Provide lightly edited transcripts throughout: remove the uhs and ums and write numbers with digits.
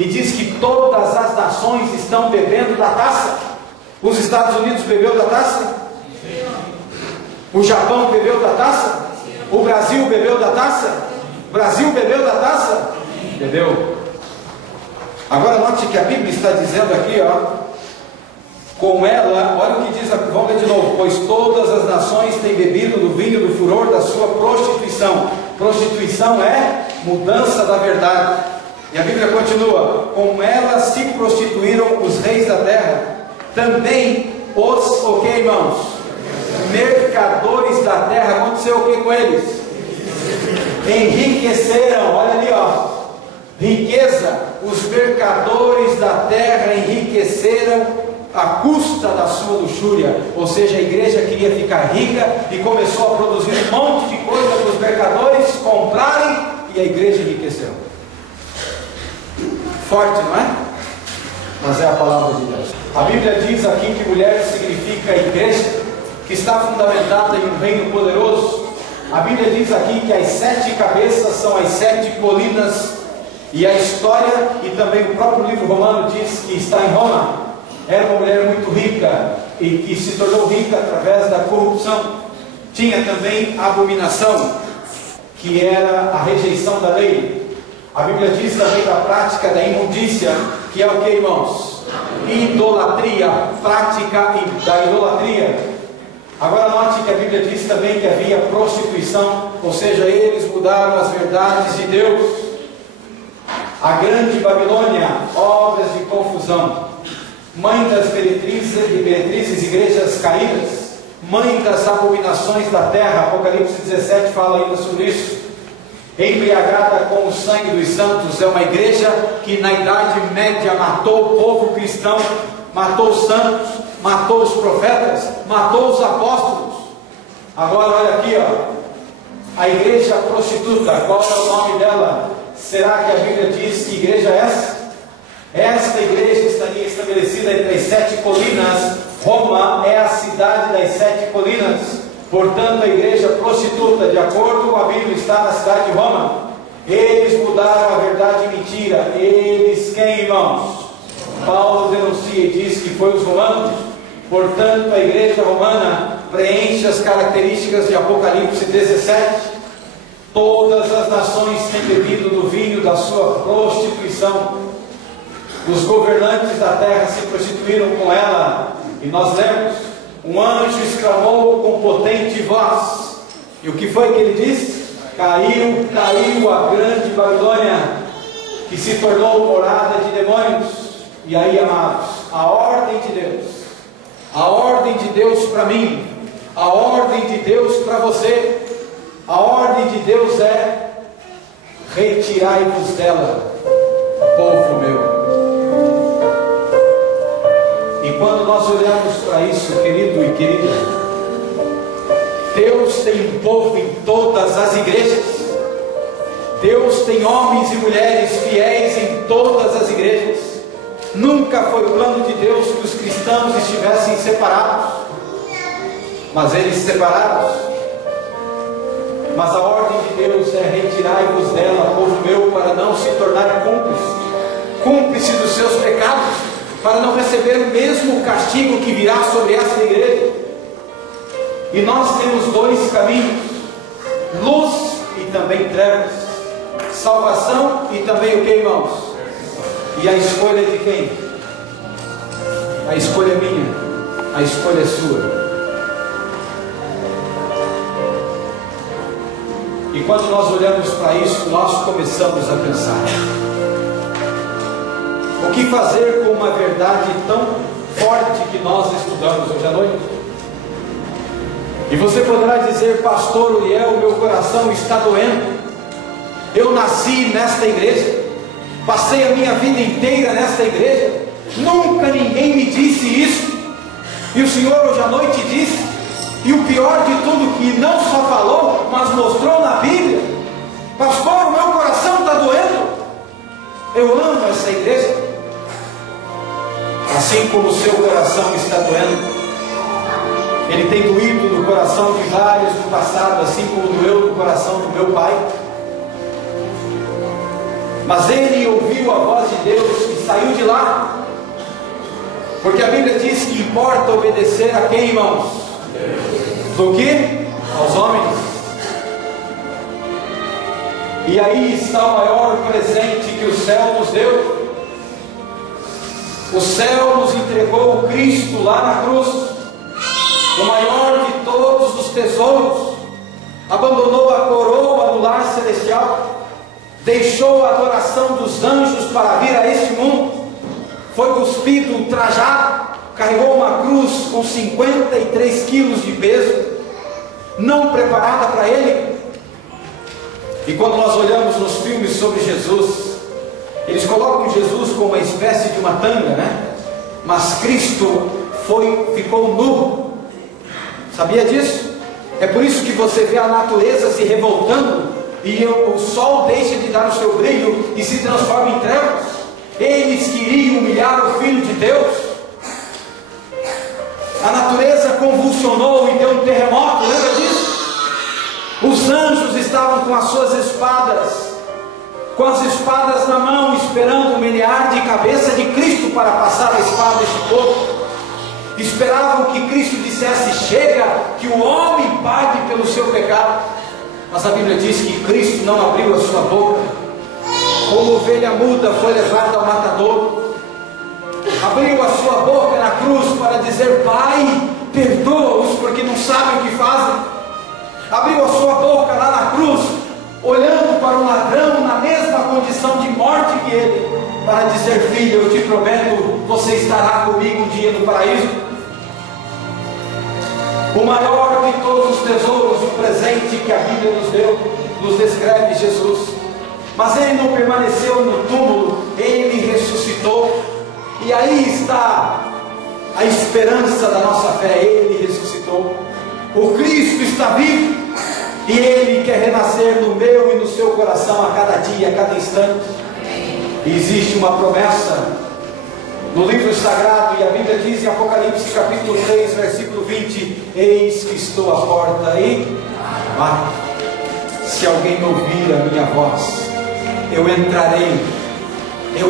e diz que todas as nações estão bebendo da taça. Os Estados Unidos bebeu da taça? O Japão bebeu da taça? O Brasil bebeu da taça? O Brasil bebeu da taça? Bebeu. Agora note que a Bíblia está dizendo aqui, ó, com ela, olha o que diz, vamos ler de novo: pois todas as nações têm bebido do vinho do furor da sua prostituição. Prostituição é mudança da verdade. E a Bíblia continua: com ela se prostituíram os reis da terra, também os, o que, irmãos? Mercadores da terra. Aconteceu o que com eles? Enriqueceram. Olha ali, ó, riqueza. Os mercadores da terra enriqueceram à custa da sua luxúria. Ou seja, a igreja queria ficar rica e começou a produzir um monte de coisa para os mercadores comprarem, e a igreja enriqueceu. Forte, não é? Mas é a palavra de Deus. A Bíblia diz aqui que mulher significa igreja, que está fundamentada em um reino poderoso. A Bíblia diz aqui que as 7 cabeças são as 7 colinas, e a história e também o próprio livro romano diz que está em Roma. Era uma mulher muito rica e que se tornou rica através da corrupção. Tinha também a abominação, que era a rejeição da lei. A Bíblia diz também da prática da imundícia, que é o que, irmãos? Idolatria, prática da idolatria. Agora note que a Bíblia diz também que havia prostituição, ou seja, eles mudaram as verdades de Deus. A grande Babilônia, obras de confusão, mãe das meretrizes, igrejas caídas, mãe das abominações da terra. Apocalipse 17 fala ainda sobre isso. Embriagada com o sangue dos santos, é uma igreja que na Idade Média matou o povo cristão, matou os santos, matou os profetas, matou os apóstolos. Agora olha aqui, ó, a igreja prostituta. Qual é o nome dela? Será que a Bíblia diz que igreja é essa? Esta igreja estaria estabelecida entre as 7 colinas. Roma é a cidade das 7 colinas. Portanto, a igreja prostituta, de acordo com a Bíblia, está na cidade de Roma. Eles mudaram a verdade em mentira. Eles quem, irmãos? Paulo denuncia e diz que foi os romanos. Portanto, a igreja romana preenche as características de Apocalipse 17. Todas as nações têm bebido do vinho da sua prostituição. Os governantes da terra se prostituíram com ela. E nós lemos: um anjo exclamou com potente voz. E o que foi que ele disse? Caiu, caiu a grande Babilônia, que se tornou morada de demônios. E aí, amados, a ordem de Deus para mim, a ordem de Deus para você, a ordem de Deus é: retirai-vos dela, povo meu. E quando nós olhamos para isso, querido e querida, Deus tem um povo em todas as igrejas. Deus tem homens e mulheres fiéis em todas as igrejas. Nunca foi plano de Deus que os cristãos estivessem separados, mas eles se separaram. Mas a ordem de Deus é: retirai-vos dela, povo meu, para não se tornar cúmplice dos seus pecados, para não receber o mesmo castigo que virá sobre essa igreja. E nós temos 2 caminhos: luz e também trevas, salvação e também o que, irmãos? E a escolha de quem? A escolha é minha, a escolha é sua. E quando nós olhamos para isso, nós começamos a pensar: o que fazer com uma verdade tão forte que nós estudamos hoje à noite? E você poderá dizer: pastor Uriel, meu coração está doendo. Eu nasci nesta igreja, passei a minha vida inteira nesta igreja, nunca ninguém me disse isso, e o Senhor hoje à noite disse. E o pior de tudo, que não só falou, mas mostrou na Bíblia. Pastor, o meu coração está doendo. Eu amo essa igreja. Assim como o seu coração está doendo, ele tem doído no coração de vários do passado, assim como doeu no coração do meu pai. Mas ele ouviu a voz de Deus e saiu de lá. Porque a Bíblia diz que importa obedecer a quem, irmãos? Do que? Aos homens. E aí está o maior presente que o céu nos deu. O céu nos entregou o Cristo lá na cruz, o maior de todos os tesouros. Abandonou a coroa no lar celestial, deixou a adoração dos anjos para vir a este mundo, foi cuspido, ultrajado, carregou uma cruz com 53 quilos de peso, não preparada para ele. E quando nós olhamos nos filmes sobre Jesus, eles colocam Jesus como uma espécie de uma tanga, né? Mas Cristo ficou nu. Sabia disso? É por isso que você vê a natureza se revoltando e o sol deixa de dar o seu brilho e se transforma em trevas. Eles queriam humilhar o Filho de Deus. A natureza convulsionou e deu um terremoto, lembra disso? Os anjos estavam com as suas espadas, com as espadas na mão, esperando o menear de cabeça de Cristo para passar a espada a este povo. Esperavam que Cristo dissesse: chega, que o homem pague pelo seu pecado. Mas a Bíblia diz que Cristo não abriu a sua boca. Como ovelha muda foi levado ao matadouro. Abriu a sua boca na cruz para dizer: Pai, perdoa-os porque não sabem o que fazem. Abriu a sua boca lá na cruz, olhando para um ladrão na mesma condição de morte que ele, para dizer: filho, eu te prometo, você estará comigo um dia no paraíso. O maior de todos os tesouros, o presente que a Bíblia nos deu, nos descreve Jesus. Mas ele não permaneceu no túmulo, ele ressuscitou. E aí está a esperança da nossa fé, ele ressuscitou. O Cristo está vivo e ele quer renascer no meu e no seu coração a cada dia, a cada instante. E existe uma promessa no livro sagrado, e a Bíblia diz em Apocalipse capítulo 3, versículo 20: eis que estou à porta e bato. Se alguém ouvir a minha voz, eu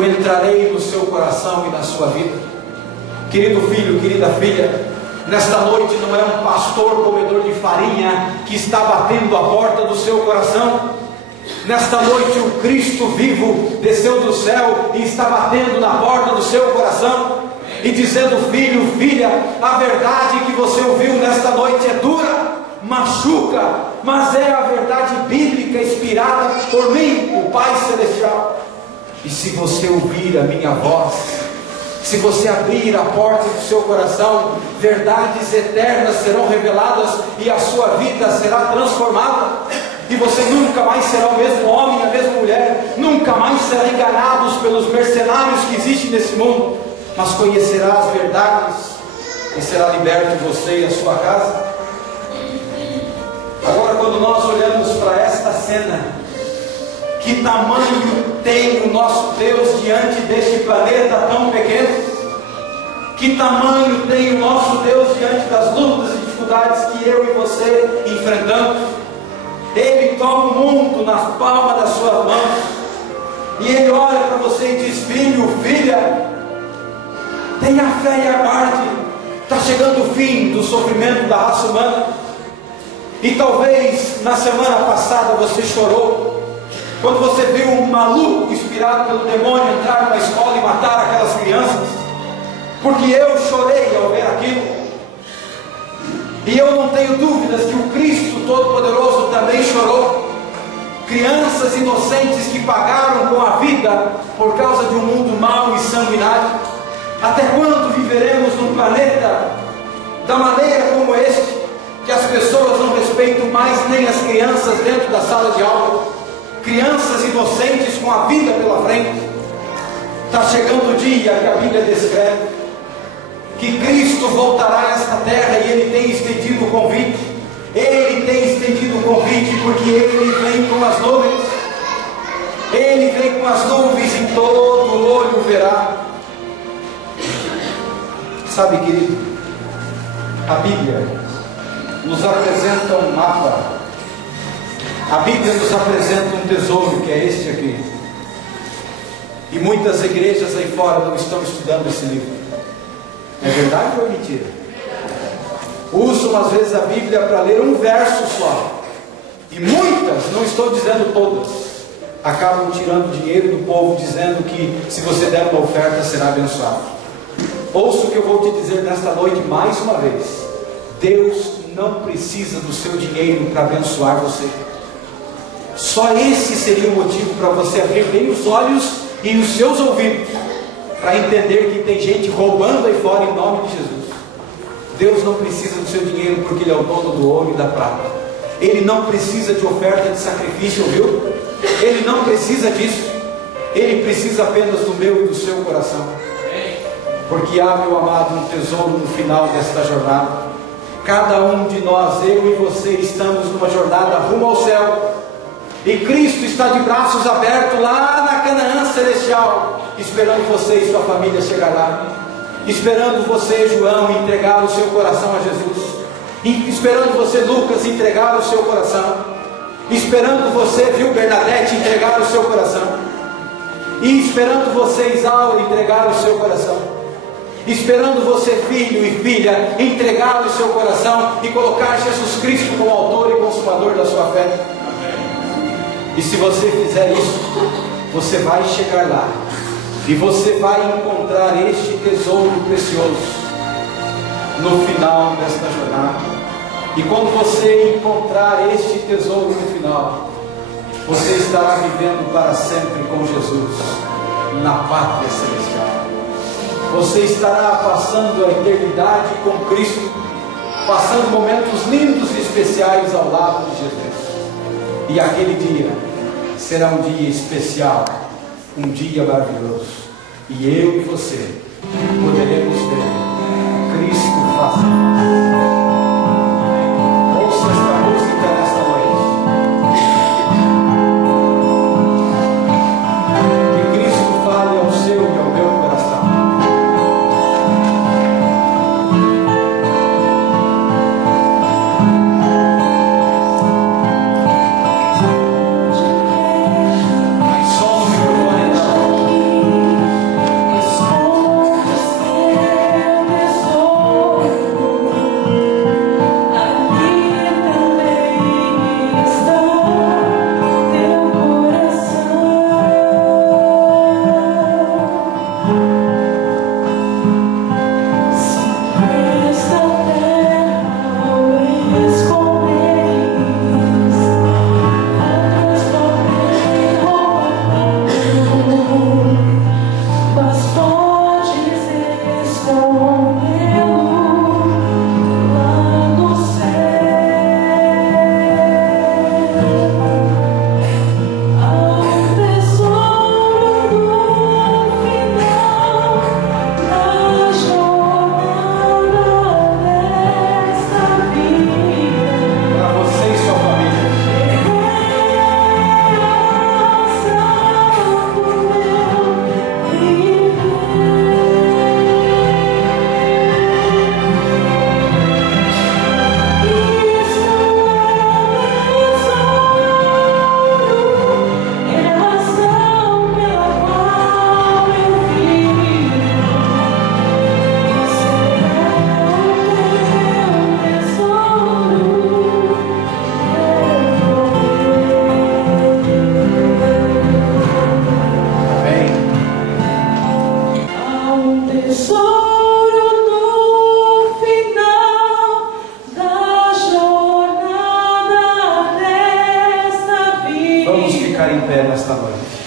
entrarei no seu coração e na sua vida. Querido filho, querida filha, nesta noite não é um pastor comedor de farinha que está batendo a porta do seu coração. Nesta noite o Cristo vivo desceu do céu e está batendo na porta do seu coração e dizendo: filho, filha, a verdade que você ouviu nesta noite é dura, machuca, mas é a verdade bíblica inspirada por mim, o Pai Celestial. E se você ouvir a minha voz, se você abrir a porta do seu coração, verdades eternas serão reveladas e a sua vida será transformada. E você nunca mais será o mesmo homem, a mesma mulher, nunca mais será enganado pelos mercenários que existem nesse mundo, mas conhecerá as verdades e será liberto você e a sua casa. Agora, quando nós olhamos para esta cena, que tamanho tem o nosso Deus diante deste planeta tão pequeno? Que tamanho tem o nosso Deus diante das lutas e dificuldades que eu e você enfrentamos? Ele toma o mundo na palma das suas mãos e ele olha para você e diz: filho, filha, tenha fé e aguarde. Está chegando o fim do sofrimento da raça humana. E talvez na semana passada você chorou quando você viu um maluco inspirado pelo demônio entrar numa escola e matar aquelas crianças, porque eu chorei ao ver aquilo. E eu não tenho dúvidas que o Cristo Todo-Poderoso também chorou. Crianças inocentes que pagaram com a vida por causa de um mundo mau e sanguinário. Até quando viveremos num planeta da maneira como este, que as pessoas não respeitam mais nem as crianças dentro da sala de aula? Crianças inocentes com a vida pela frente. Está chegando o dia que a Bíblia descreve que Cristo voltará a esta terra e Ele tem estendido o convite. Ele tem estendido o convite porque Ele vem com as nuvens. Ele vem com as nuvens e todo olho verá. Sabe, querido, a Bíblia nos apresenta um mapa. A Bíblia nos apresenta um tesouro que é este aqui. E muitas igrejas aí fora não estão estudando esse livro. É verdade ou é mentira? Usam às vezes a Bíblia para ler um verso só. E muitas, não estou dizendo todas, acabam tirando dinheiro do povo, dizendo que se você der uma oferta será abençoado. Ouça o que eu vou te dizer nesta noite mais uma vez. Deus não precisa do seu dinheiro para abençoar você. Só esse seria o motivo para você abrir bem os olhos e os seus ouvidos, para entender que tem gente roubando aí fora em nome de Jesus. Deus não precisa do seu dinheiro porque Ele é o dono do ouro e da prata. Ele não precisa de oferta de sacrifício, viu? Ele não precisa disso. Ele precisa apenas do meu e do seu coração. Porque há, meu amado, um tesouro no final desta jornada. Cada um de nós, eu e você, estamos numa jornada rumo ao céu. E Cristo está de braços abertos lá na Canaã celestial, esperando você e sua família chegar lá. Esperando você, João, entregar o seu coração a Jesus. E esperando você, Lucas, entregar o seu coração. Esperando você, viu, Bernadette, entregar o seu coração. E esperando você, Isaura, entregar o seu coração. Esperando você, filho e filha, entregar o seu coração e colocar Jesus Cristo como autor e consumador da sua fé. E se você fizer isso, você vai chegar lá e você vai encontrar este tesouro precioso no final desta jornada. E quando você encontrar este tesouro no final, você estará vivendo para sempre com Jesus na pátria celestial. Você estará passando a eternidade com Cristo, passando momentos lindos e especiais ao lado de Jesus. E aquele dia será um dia especial, um dia maravilhoso. E eu e você poderemos ver Cristo face a face. Ouça esta música nesta noite. Que Cristo fale ao seu e ao meu coração. Vamos ficar em pé nesta noite.